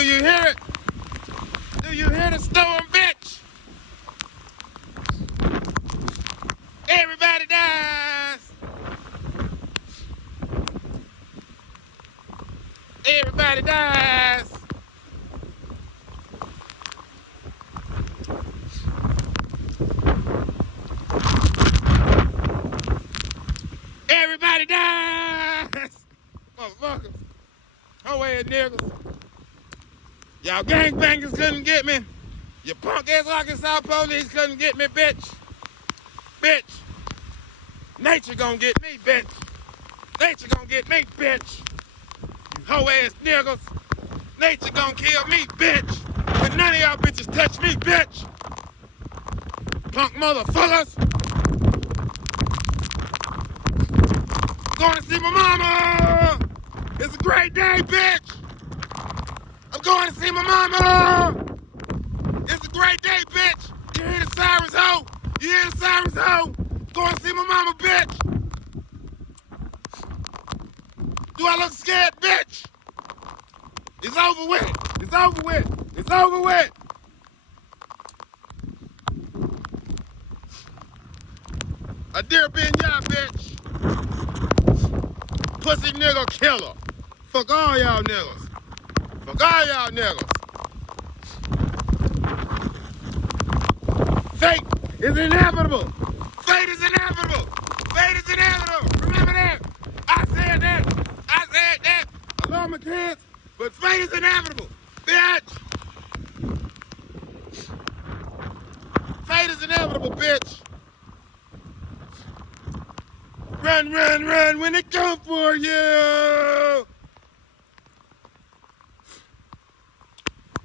Do you hear it? Do you hear the storm, bitch? Everybody dies. Everybody dies. Everybody dies. Motherfuckers. Hoe ass niggas. Y'all gangbangers couldn't get me. You punk ass Arkansas police couldn't get me, bitch. Bitch. Nature gonna get me, bitch. Nature gonna get me, bitch. You hoe ass niggas. Nature gonna kill me, bitch. But none of y'all bitches touch me, bitch. Punk motherfuckers. Going to see my mama. It's a great day, bitch. I'm going to see my mama. It's a great day, bitch. You hear the sirens, ho? You hear the sirens, ho? Going to see my mama, bitch. Do I look scared, bitch? It's over with. It's over with. It's over with. A dear Ben y'all, bitch. Pussy nigga killer. Fuck all y'all niggas. Fuck all y'all niggas. Fate is inevitable. Fate is inevitable. Fate is inevitable. Remember that. I said that. I said that. I love my kids, but fate is inevitable. Bitch. Fate is inevitable, bitch. Run, run, run when they come for you.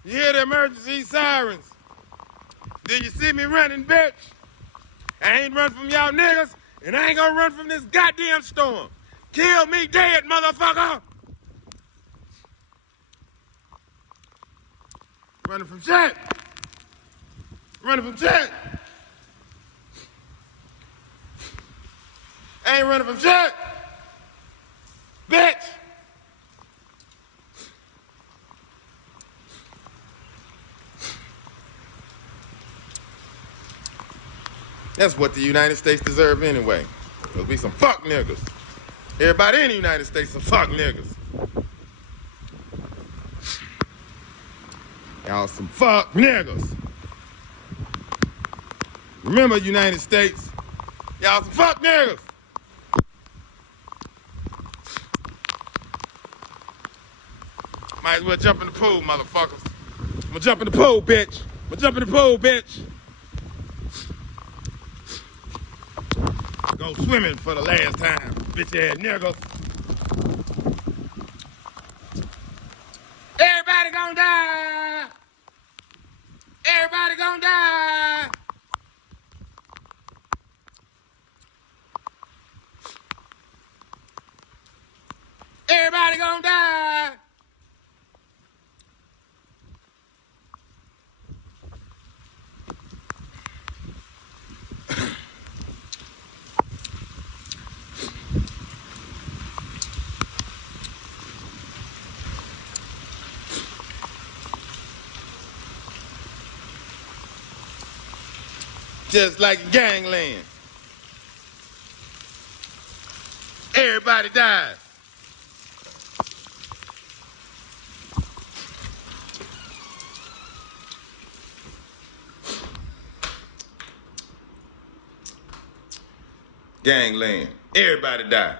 You hear the emergency sirens. Did you see me running, bitch? I ain't run from y'all niggas, and I ain't gonna run from this goddamn storm. Kill me dead, motherfucker. Running from shit. Running from shit. I ain't running from shit. Bitch. That's what the United States deserve anyway. There'll be some fuck niggas. Everybody in the United States some fuck niggas. Y'all some fuck niggas. Remember, United States, y'all some fuck niggas. Might as well jump in the pool, motherfuckers. I'm gonna jump in the pool, bitch. I'm gonna jump in the pool, bitch. Go swimming for the last time, bitch ass niggas. Everybody gonna die. Everybody gonna die. Everybody gonna die. Just like in gangland. Everybody died. Gangland. Everybody died.